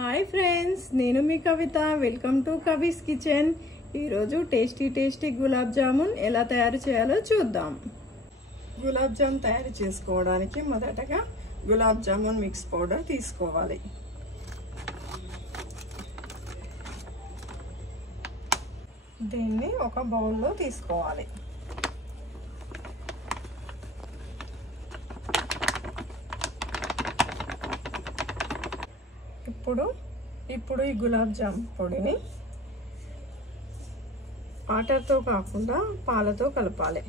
Hi friends, నేను మీ Kavitha. Welcome to Kavi's kitchen. ఈరోజు టేస్టీ గులాబ్ జామున్ ఎలా తయారు చేయాలో చూద్దాం. గులాబ్ జామున్ తయారు చేసుకోవడానికి మొదటగా గులాబ్ జామున్ మిక్స్ పౌడర్ తీసుకోవాలి. దీన్ని ఒక బౌల్లో తీసుకోవాలి. ఇప్పుడు ఈ గులాబ్ జామ్ పొడిని వాటర్తో కాకుండా పాలతో కలపాలి.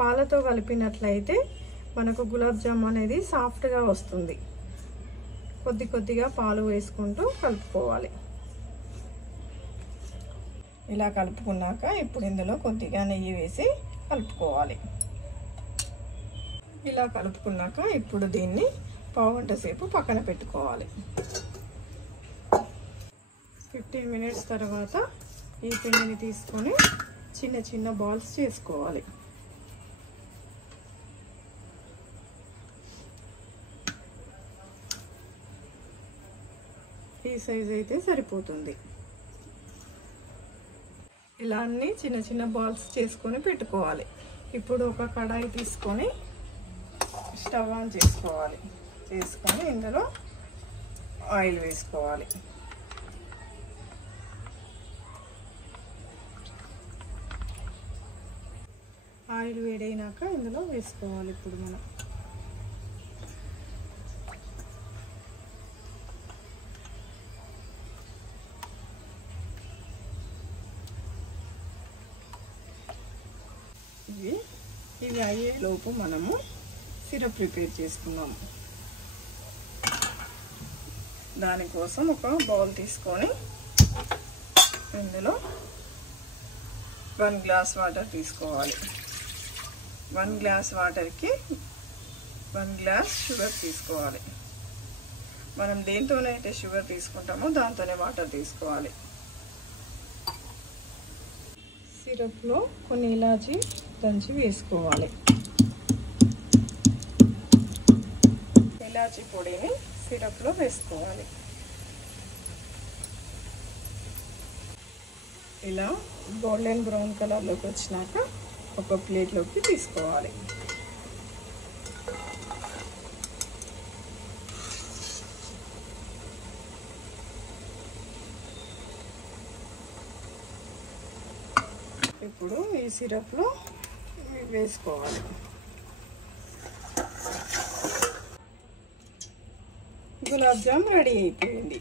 పాలతో కలిపినట్లయితే మనకు గులాబ్ జామ్ అనేది సాఫ్ట్గా వస్తుంది. కొద్దిగా పాలు వేసుకుంటూ కలుపుకోవాలి. ఇలా కలుపుకున్నాక ఇప్పుడు ఇందులో కొద్దిగా నెయ్యి వేసి కలుపుకోవాలి. ఇలా కలుపుకున్నాక ఇప్పుడు దీన్ని పావుగంట సేపు పక్కన పెట్టుకోవాలి. 15 మినిట్స్ తర్వాత ఈ పిండిని తీసుకొని చిన్న బాల్స్ చేసుకోవాలి. ఈ సైజ్ అయితే సరిపోతుంది. ఇలా అన్ని చిన్న బాల్స్ చేసుకొని పెట్టుకోవాలి. ఇప్పుడు ఒక కడాయి తీసుకొని స్టవ్ ఆన్ చేసుకొని ఇందులో ఆయిల్ వేసుకోవాలి. ఆయిల్ వేడైనాక ఇందులో వేసుకోవాలి. ఇప్పుడు మనం ఇవి అయ్యేలోపు మనము సిరప్ ప్రిపేర్ చేసుకున్నాము. దానికోసం ఒక బౌల్ తీసుకొని ఇందులో 1 గ్లాస్ వాటర్ తీసుకోవాలి. 1 గ్లాస్ వాటర్కి 1 గ్లాస్ షుగర్ తీసుకోవాలి. మనం దేంతోనైతే షుగర్ తీసుకుంటామో దాంతోనే వాటర్ తీసుకోవాలి. సిరప్లో కొన్ని ఇలాచీ దంచి వేసుకోవాలి. ఇలాచీ పొడిని సిరప్లో వేసుకోవాలి. ఇలా గోల్డెన్ బ్రౌన్ కలర్లోకి వచ్చినాక ఒక ప్లేట్లోకి తీసుకోవాలి. ఇప్పుడు ఈ సిరప్లో వేసుకోవాలి. గులాబ్ జామ్ రెడీ అయిపోయింది.